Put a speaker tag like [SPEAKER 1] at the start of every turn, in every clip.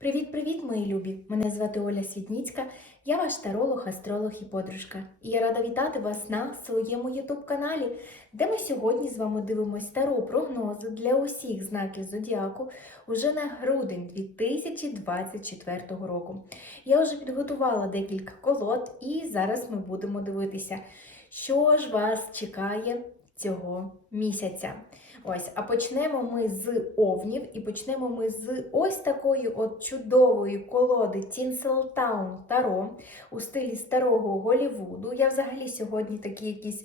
[SPEAKER 1] Привіт-привіт, мої любі! Мене звати Оля Світніцька, я ваш таролог, астролог і подружка. І я рада вітати вас на своєму ютуб-каналі, де ми сьогодні з вами дивимось таро прогнози для усіх знаків зодіаку уже на грудень 2024 року. Я вже підготувала декілька колод, і зараз ми будемо дивитися, що ж вас чекає цього місяця. Ось, а почнемо ми з овнів, і почнемо ми з ось такої от чудової колоди Tinseltown Таро у стилі старого Голівуду. Я взагалі сьогодні такі якісь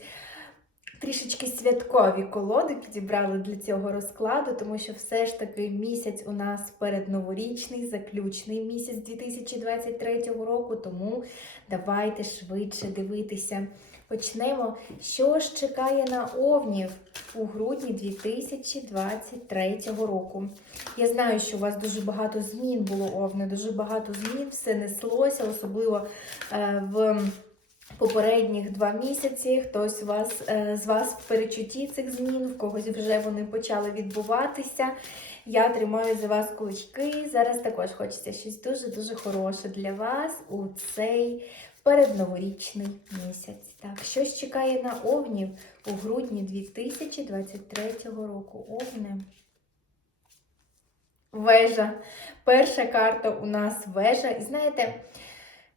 [SPEAKER 1] трішечки святкові колоди підібрали для цього розкладу, тому що все ж таки місяць у нас передноворічний, заключний місяць 2023 року, тому давайте швидше дивитися. Почнемо. Що ж чекає на овнів у грудні 2023 року? Я знаю, що у вас дуже багато змін було овни, дуже багато змін, все неслося, особливо е, в попередніх два місяці. Хтось у вас, е, з вас в перечутті цих змін, в когось вже вони почали відбуватися. Я тримаю за вас кулачки. Зараз також хочеться щось дуже-дуже хороше для вас у цей передноворічний місяць. Так, щось чекає на овнів у грудні 2023 року. Овни. Вежа. Перша карта у нас вежа. І знаєте,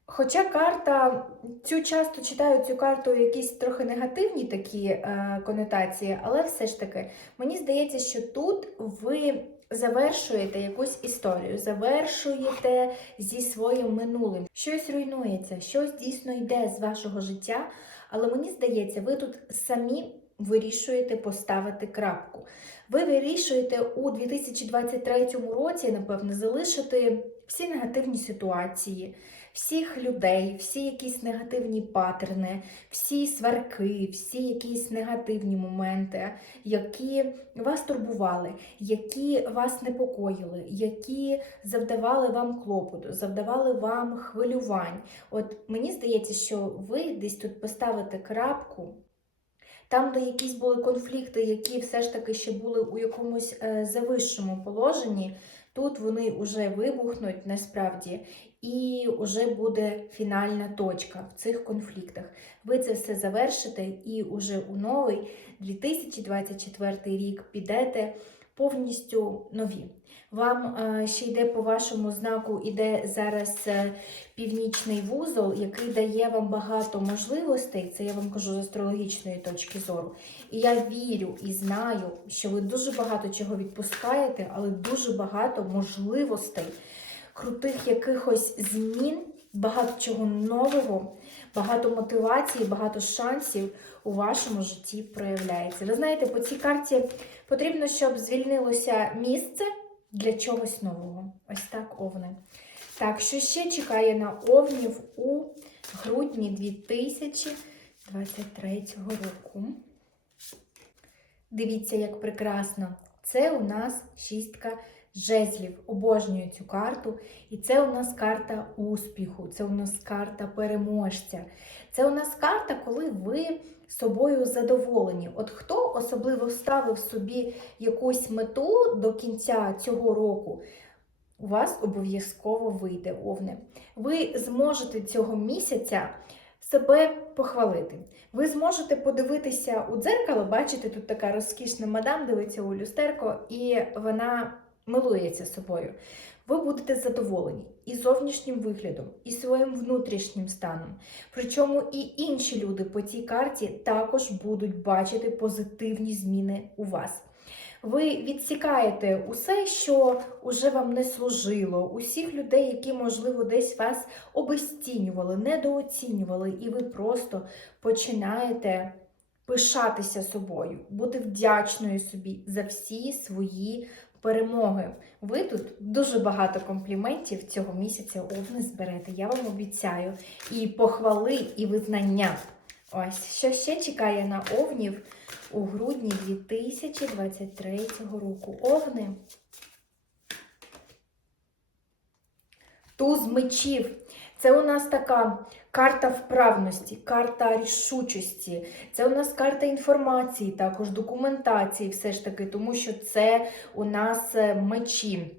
[SPEAKER 1] хоча карта, цю часто читаю цю карту якісь трохи негативні такі е, конотації, але все ж таки, мені здається, що тут ви завершуєте якусь історію, завершуєте зі своїм минулим. Щось руйнується, щось дійсно йде з вашого життя, але мені здається, ви тут самі вирішуєте поставити крапку. Ви вирішуєте у 2023 році, напевно, залишити всі негативні ситуації, всіх людей, всі якісь негативні паттерни, всі сварки, всі якісь негативні моменти, які вас турбували, які вас непокоїли, які завдавали вам клопоту, завдавали вам хвилювань. От мені здається, що ви десь тут поставите крапку. Там, де якісь були конфлікти, які все ж таки ще були у якомусь е, завищому положенні, тут вони вже вибухнуть насправді, і вже буде фінальна точка в цих конфліктах. Ви це все завершите, і уже у новий 2024 рік підете повністю нові. Вам е, ще йде по вашому знаку, іде зараз е, північний вузол, який дає вам багато можливостей. Це я вам кажу з астрологічної точки зору. І я вірю і знаю, що ви дуже багато чого відпускаєте, але дуже багато можливостей, крутих якихось змін, багато чого нового, багато мотивації, багато шансів у вашому житті проявляється. Ви знаєте, по цій карті потрібно, щоб звільнилося місце для чогось нового. Ось так овни. Так, що ще чекає на овнів у грудні 2023 року? Дивіться, як прекрасно. Це у нас шістка жезлів. Обожнюю цю карту. І це у нас карта успіху, це у нас карта переможця. Це у нас карта, коли ви собою задоволені. От хто особливо ставив собі якусь мету до кінця цього року, у вас обов'язково вийде овне. Ви зможете цього місяця себе похвалити. Ви зможете подивитися у дзеркало, бачите, тут така розкішна мадам дивиться у люстерко, і вона милується собою. Ви будете задоволені і зовнішнім виглядом, і своїм внутрішнім станом. Причому і інші люди по цій карті також будуть бачити позитивні зміни у вас. Ви відсікаєте усе, що уже вам не служило, усіх людей, які, можливо, десь вас обесцінювали, недооцінювали, і ви просто починаєте пишатися собою, бути вдячною собі за всі свої перемоги. Ви тут дуже багато компліментів цього місяця овни зберете, я вам обіцяю. І похвали, і визнання. Ось, що ще чекає на овнів у грудні 2023 року. Овни. Туз мечів. Це у нас така карта вправності, карта рішучості. Це у нас карта інформації, також документації, все ж таки, тому що це у нас е, мечі.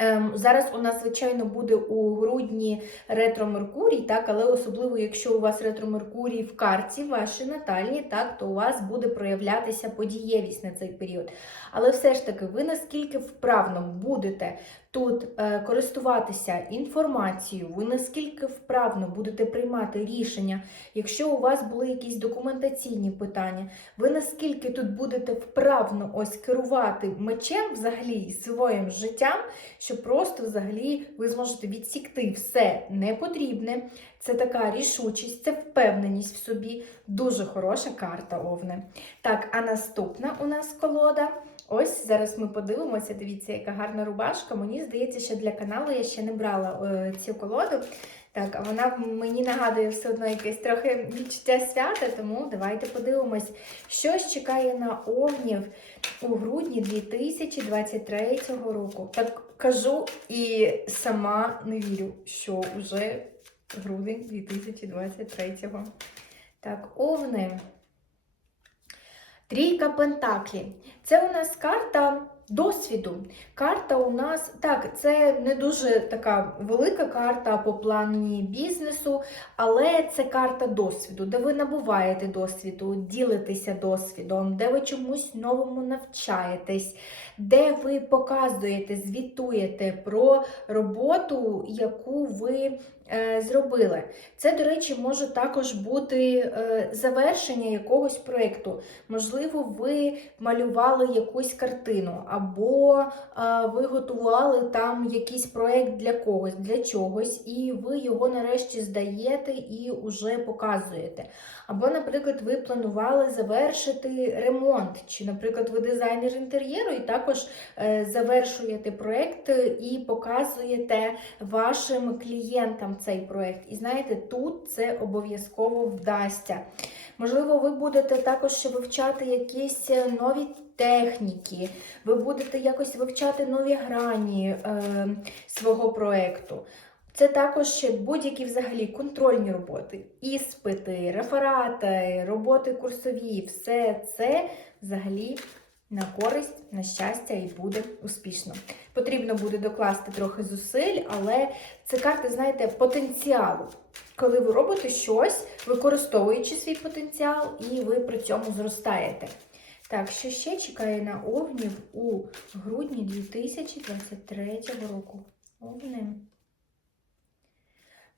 [SPEAKER 1] Ем, Зараз у нас, звичайно, буде у грудні ретро Меркурій, так, але особливо, якщо у вас ретро Меркурій в карті вашій натальній, так, то у вас буде проявлятися подієвість на цей період. Але все ж таки, ви наскільки вправно будете тут е, користуватися інформацією, ви наскільки вправно будете приймати рішення, якщо у вас були якісь документаційні питання, ви наскільки тут будете вправно ось керувати мечем взагалі і своїм життям, що просто взагалі ви зможете відсікти все непотрібне. Це така рішучість, це впевненість в собі. Дуже хороша карта Овне. Так, а наступна у нас колода. Ось зараз ми подивимося. Дивіться, яка гарна рубашка. Мені здається, що для каналу я ще не брала е, цю колоду. Так, вона мені нагадує все одно якесь трохи відчуття свята, тому давайте подивимось, що ж чекає на огнів у грудні 2023 року. Так кажу і сама не вірю, що вже грудень 2023. Так, овни. Трійка Пентаклі. Це у нас карта досвіду. Карта у нас, так, це не дуже така велика карта по плані бізнесу, але це карта досвіду, де ви набуваєте досвіду, ділитеся досвідом, де ви чомусь новому навчаєтесь, де ви показуєте, звітуєте про роботу, яку ви е, зробили. Це, до речі, може також бути е, завершення якогось проєкту. Можливо, ви малювали якусь картину, або е, ви готували там якийсь проєкт для когось, для чогось, і ви його нарешті здаєте і вже показуєте. Або, наприклад, ви планували завершити ремонт, чи, наприклад, ви дизайнер інтер'єру і також е, завершуєте проєкт і показуєте вашим клієнтам цей проєкт. І знаєте, тут це обов'язково вдасться. Можливо, ви будете також вивчати якісь нові техніки, ви будете якось вивчати нові грані е, свого проєкту. Це також будь-які взагалі контрольні роботи, іспити, реферати, роботи курсові, все це взагалі на користь, на щастя і буде успішно. Потрібно буде докласти трохи зусиль, але це карта, знаєте, потенціалу. Коли ви робите щось, використовуючи свій потенціал, і ви при цьому зростаєте. Так, що ще чекає на огнів у грудні 2023 року? Огни.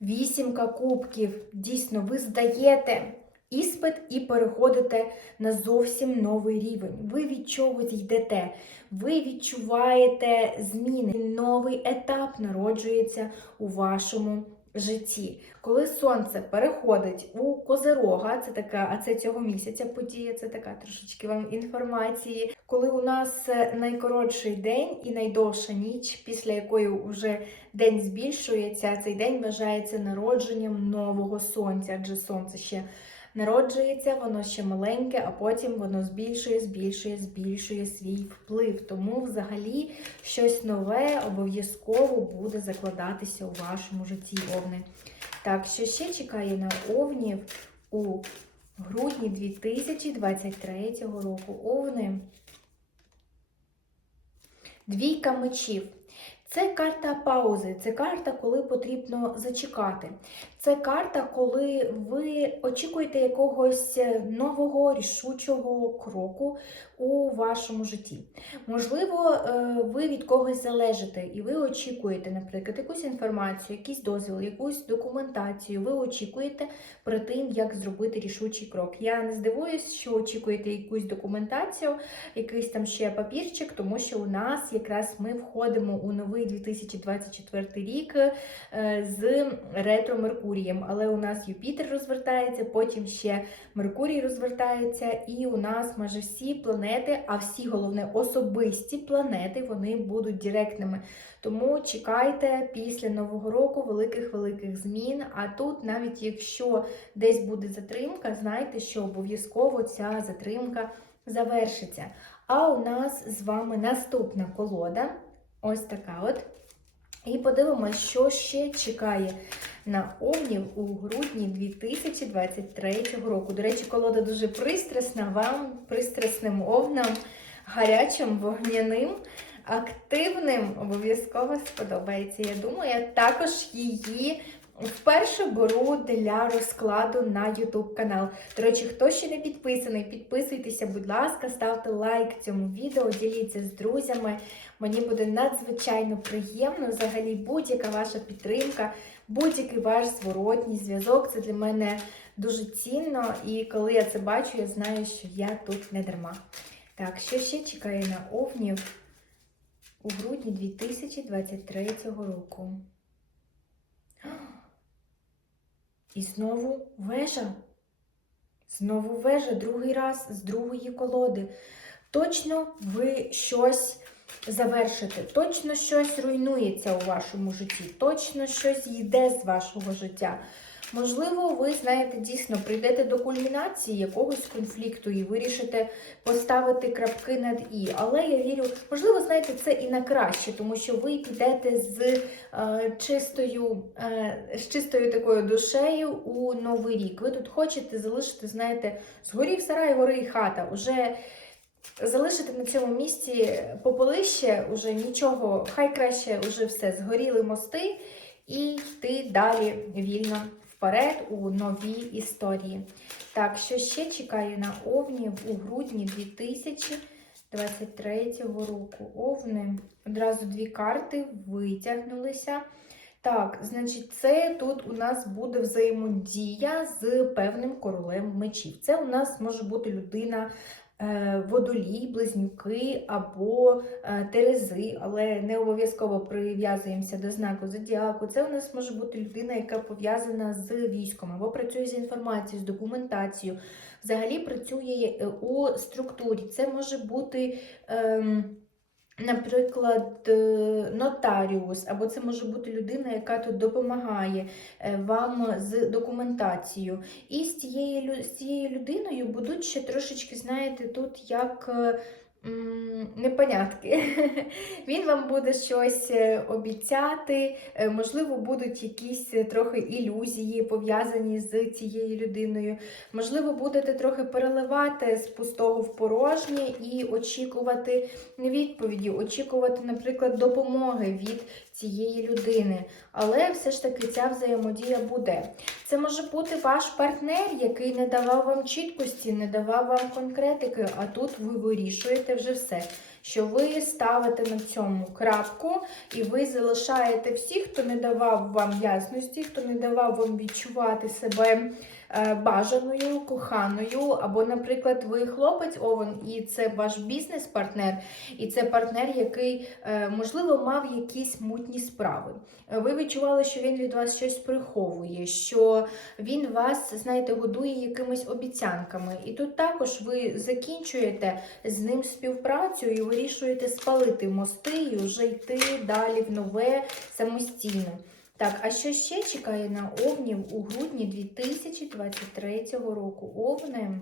[SPEAKER 1] Вісімка кубків. Дійсно, ви здаєте іспит і переходите на зовсім новий рівень. Ви від чогось йдете, ви відчуваєте зміни. Новий етап народжується у вашому житті. Коли сонце переходить у Козерога, це така, а це цього місяця подія, це така трошечки вам інформації. Коли у нас найкоротший день і найдовша ніч, після якої вже день збільшується, цей день вважається народженням нового сонця, адже сонце ще народжується, воно ще маленьке, а потім воно збільшує, збільшує, збільшує свій вплив. Тому взагалі щось нове обов'язково буде закладатися у вашому житті овни. Так, що ще чекає на овнів у грудні 2023 року? Овни. Двійка мечів. Це карта паузи, це карта, коли потрібно зачекати. Це карта, коли ви очікуєте якогось нового рішучого кроку у вашому житті. Можливо, е, ви від когось залежите, і ви очікуєте, наприклад, якусь інформацію, якийсь дозвіл, якусь документацію. Ви очікуєте перед тим, як зробити рішучий крок. Я не здивуюсь, що очікуєте якусь документацію, якийсь там ще папірчик, тому що у нас якраз ми входимо у новий 2024 рік е, з ретро Меркурієм. Але у нас Юпітер розвертається, потім ще Меркурій розвертається, і у нас майже всі планети, а всі головне особисті планети, вони будуть директними. Тому чекайте після Нового року великих-великих змін. А тут, навіть якщо десь буде затримка, знайте, що обов'язково ця затримка завершиться. А у нас з вами наступна колода. Ось така от. І подивимося, що ще чекає на овнів у грудні 2023 року. До речі, колода дуже пристрасна вам, пристрасним овнам, гарячим, вогняним. активним, обов'язково сподобається. Я думаю, також її вперше беру для розкладу на YouTube канал. До речі, хто ще не підписаний, підписуйтеся, будь ласка, ставте лайк цьому відео, діліться з друзями. Мені буде надзвичайно приємно. Взагалі, будь-яка ваша підтримка, будь-який ваш зворотній зв'язок. Це для мене дуже цінно. І коли я це бачу, я знаю, що я тут не дарма. Так, що ще чекає на овнів у грудні 2023 року? І знову вежа. Знову вежа, другий раз з другої колоди. Точно ви щось завершите, точно щось руйнується у вашому житті, точно щось йде з вашого життя. Можливо, ви знаєте, дійсно прийдете до кульмінації якогось конфлікту і вирішите поставити крапки над і. Але я вірю, можливо, знаєте, це і на краще, тому що ви підете з е, чистою, е, з чистою такою душею у новий рік. Ви тут хочете залишити, знаєте, згорів сарай, гори і хата. Уже залишити на цьому місці попелище, уже нічого, хай краще уже все, згоріли мости і йти далі вільно вперед у нові історії. Так, що ще чекаю на овнів у грудні 2023 року. Овни. Одразу дві карти витягнулися. Так, значить, це тут у нас буде взаємодія з певним королем мечів. Це у нас може бути людина. Е, Водолій, близнюки або е, терези, але не обов'язково прив'язуємося до знаку зодіаку. Це у нас може бути людина, яка пов'язана з військом, або працює з інформацією, з документацією, взагалі працює е, у структурі. Це може бути. ем, Наприклад, е, нотаріус, або це може бути людина, яка тут допомагає е, вам з документацією. І з цією, з цією людиною будуть ще трошечки, знаєте, тут як е, непонятки. Він вам буде щось е, обіцяти, е, можливо, будуть якісь е, трохи ілюзії пов'язані з цією людиною. Можливо, будете трохи переливати з пустого в порожнє і очікувати відповіді, очікувати, наприклад, допомоги від цієї людини. Але все ж таки ця взаємодія буде. Це може бути ваш партнер, який не давав вам чіткості, не давав вам конкретики, а тут ви вирішуєте вже все. Що ви ставите на цьому крапку, і ви залишаєте всіх, хто не давав вам ясності, хто не давав вам відчувати себе бажаною, коханою, або, наприклад, ви хлопець Овен, і це ваш бізнес-партнер, і це партнер, який, е, можливо, мав якісь мутні справи. Е, Ви відчували, що він від вас щось приховує, що він вас, знаєте, годує якимись обіцянками. І тут також ви закінчуєте з ним співпрацю і вирішуєте спалити мости і вже йти далі в нове самостійно. Так, а що ще чекає на овнів у грудні 2023 року? Овни.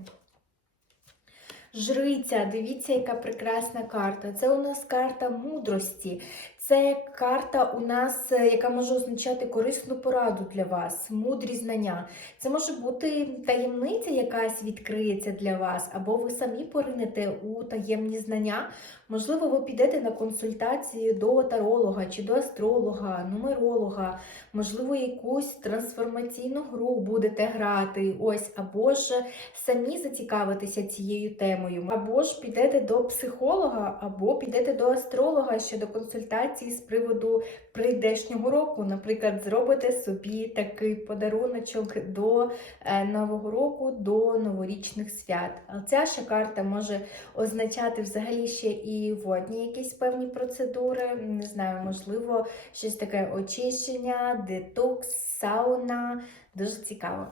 [SPEAKER 1] Жриця, дивіться, яка прекрасна карта. Це у нас карта мудрості. Це карта у нас, е, яка може означати корисну пораду для вас, мудрі знання. Це може бути таємниця, якась відкриється для вас, або ви самі поринете у таємні знання. Можливо, ви підете на консультації до таролога чи до астролога, нумеролога, можливо, якусь трансформаційну гру будете грати, ось, або ж самі зацікавитися цією темою, або ж підете до психолога, або підете до астролога щодо консультації з приводу прийдешнього року. Наприклад, зробите собі такий подаруночок до е, Нового року, до новорічних свят. А ця ще карта може означати взагалі ще і водні якісь певні процедури. Не знаю, можливо, щось таке очищення, детокс, сауна. Дуже цікаво.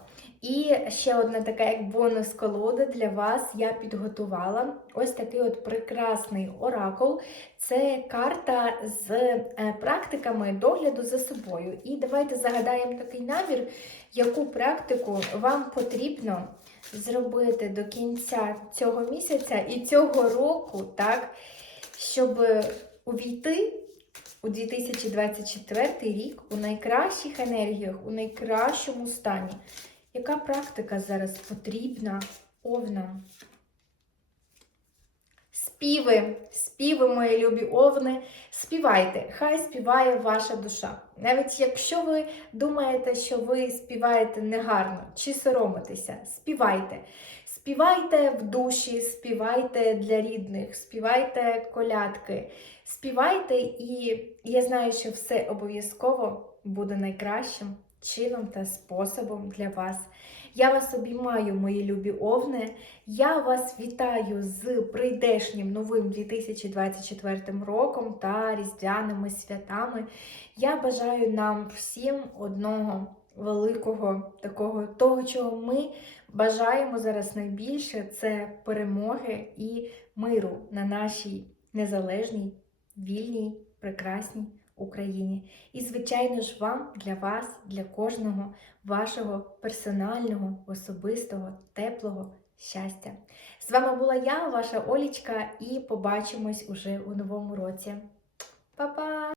[SPEAKER 1] І ще одна така як бонус колода для вас я підготувала. Ось такий от прекрасний оракул. Це карта з е, практиками догляду за собою. І давайте загадаємо такий набір, яку практику вам потрібно зробити до кінця цього місяця і цього року, так, щоб увійти у 2024 рік у найкращих енергіях, у найкращому стані. Яка практика зараз потрібна овнам? Співи, співи, мої любі овни, співайте, хай співає ваша душа. Навіть якщо ви думаєте, що ви співаєте негарно чи соромитеся, співайте. Співайте в душі, співайте для рідних, співайте колядки, співайте, і я знаю, що все обов'язково буде найкращим чином та способом для вас. Я вас обіймаю, мої любі овни. Я вас вітаю з прийдешнім новим 2024 роком та різдвяними святами. Я бажаю нам всім одного великого такого того, чого ми бажаємо зараз найбільше це перемоги і миру на нашій незалежній, вільній, прекрасній Україні. І, звичайно ж, вам для вас, для кожного вашого персонального, особистого, теплого щастя. З вами була я, ваша Олічка, і побачимось уже у новому році. Па-па!